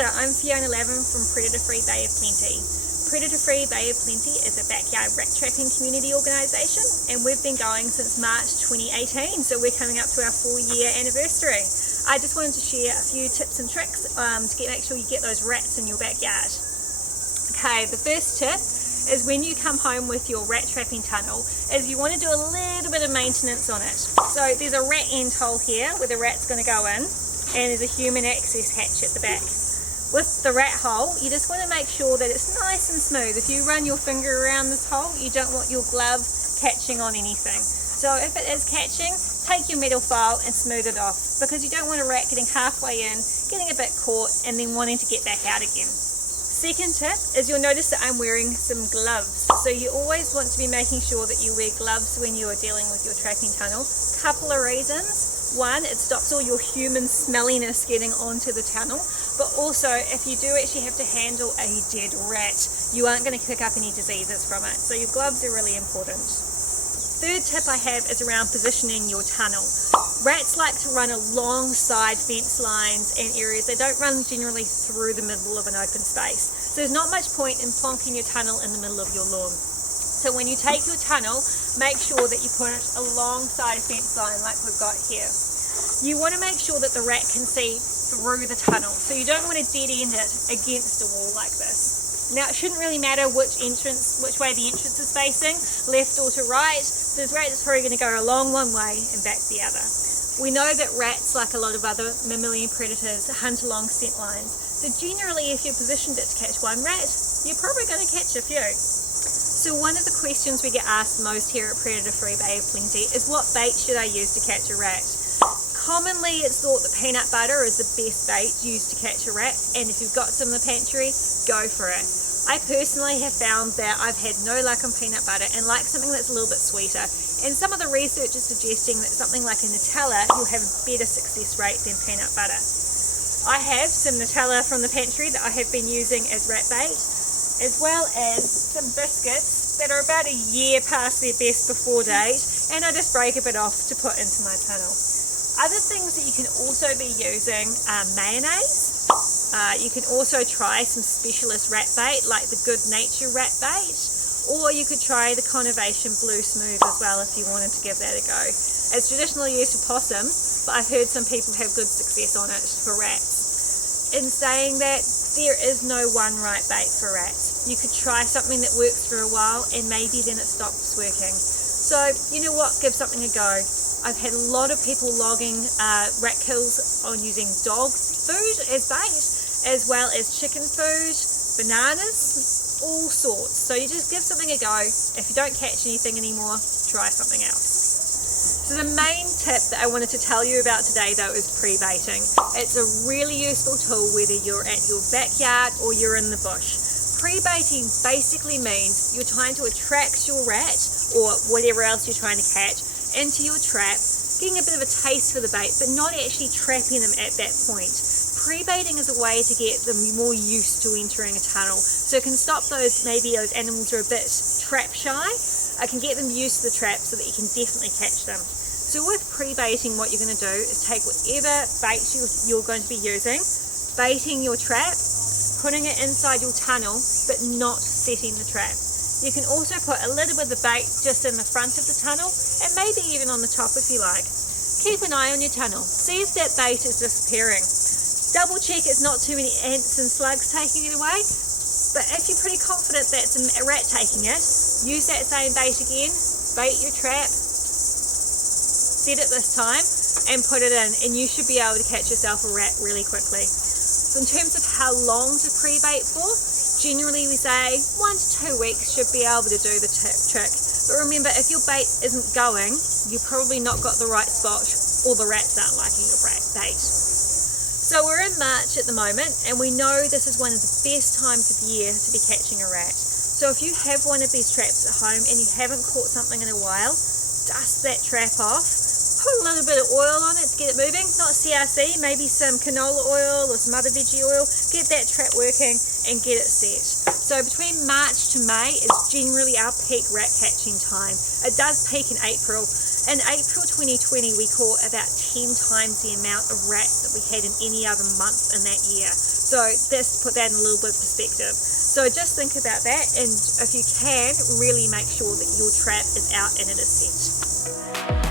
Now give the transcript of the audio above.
order, I'm Fiona from Predator Free Bay of Plenty. Predator Free Bay of Plenty is a backyard rat trapping community organisation, and we've been going since March 2018, so we're coming up to our 4-year anniversary. I just wanted to share a few tips and tricks to make sure you get those rats in your backyard. Okay, the first tip is when you come home with your rat trapping tunnel, is you want to do a little bit of maintenance on it. So there's a rat end hole here where the rat's going to go in, and there's a human access hatch at the back. With the rat hole, you just want to make sure that it's nice and smooth. If you run your finger around this hole, you don't want your glove catching on anything. So if it is catching, take your metal file and smooth it off, because you don't want a rat getting halfway in, getting a bit caught, and then wanting to get back out again. Second tip is you'll notice that I'm wearing some gloves. So you always want to be making sure that you wear gloves when you are dealing with your trapping tunnel. Couple of reasons. One, it stops all your human smelliness getting onto the tunnel, but also if you do actually have to handle a dead rat, you aren't going to pick up any diseases from it. So your gloves are really important. Third tip I have is around positioning your tunnel. Rats like to run alongside fence lines and areas. They don't run generally through the middle of an open space. So there's not much point in plonking your tunnel in the middle of your lawn. So when you take your tunnel, make sure that you put it alongside a fence line like we've got here. You want to make sure that the rat can see through the tunnel. So you don't want to dead end it against a wall like this. Now it shouldn't really matter which way the entrance is facing, left or to right. This rat is probably going to go along one way and back the other. We know that rats, like a lot of other mammalian predators, hunt along scent lines. So generally if you're positioned it to catch one rat, you're probably going to catch a few. So one of the questions we get asked most here at Predator Free Bay of Plenty is, what bait should I use to catch a rat? Commonly it's thought that peanut butter is the best bait used to catch a rat, and if you've got some in the pantry, go for it. I personally have found that I've had no luck on peanut butter and like something that's a little bit sweeter, and some of the research is suggesting that something like a Nutella you'll have a better success rate than peanut butter. I have some Nutella from the pantry that I have been using as rat bait, as well as some biscuits that are about a year past their best before date, and I just break a bit off to put into my tunnel. Other things that you can also be using are mayonnaise. You can also try some specialist rat bait like the Good Nature rat bait, or you could try the Conservation Blue Smooth as well if you wanted to give that a go. It's traditionally used for possums, but I've heard some people have good success on it for rats. In saying that, there is no one right bait for rats. You could try something that works for a while and maybe then it stops working. So you know what, give something a go. I've had a lot of people logging rat kills on using dog food as bait, as well as chicken food, bananas, all sorts. So you just give something a go. If you don't catch anything anymore, try something else. So the main tip that I wanted to tell you about today though is pre-baiting. It's a really useful tool whether you're at your backyard or you're in the bush. Pre-baiting basically means you're trying to attract your rat or whatever else you're trying to catch into your trap, getting a bit of a taste for the bait, but not actually trapping them at that point. Pre-baiting is a way to get them more used to entering a tunnel, so it can stop maybe those animals are a bit trap shy. I can get them used to the trap so that you can definitely catch them. So with pre-baiting, what you're going to do is take whatever bait you're going to be using, baiting your trap, putting it inside your tunnel, but not setting the trap. You can also put a little bit of the bait just in the front of the tunnel, and maybe even on the top if you like. Keep an eye on your tunnel. See if that bait is disappearing. Double check it's not too many ants and slugs taking it away, but if you're pretty confident that's a rat taking it, use that same bait again, bait your trap, set it this time, and put it in, and you should be able to catch yourself a rat really quickly. In terms of how long to pre-bait for, generally we say 1 to 2 weeks should be able to do the trick. But remember, if your bait isn't going, you've probably not got the right spot, or the rats aren't liking your bait. So we're in March at the moment, and we know this is one of the best times of year to be catching a rat. So if you have one of these traps at home and you haven't caught something in a while, dust that trap off, put a little bit of oil on it to get it moving, not CRC, maybe some canola oil or some other veggie oil, get that trap working and get it set. So between March to May is generally our peak rat catching time. It does peak in April. In April 2020 we caught about 10 times the amount of rats that we had in any other month in that year. So that's to put that in a little bit of perspective. So just think about that, and if you can, really make sure that your trap is out and it is set.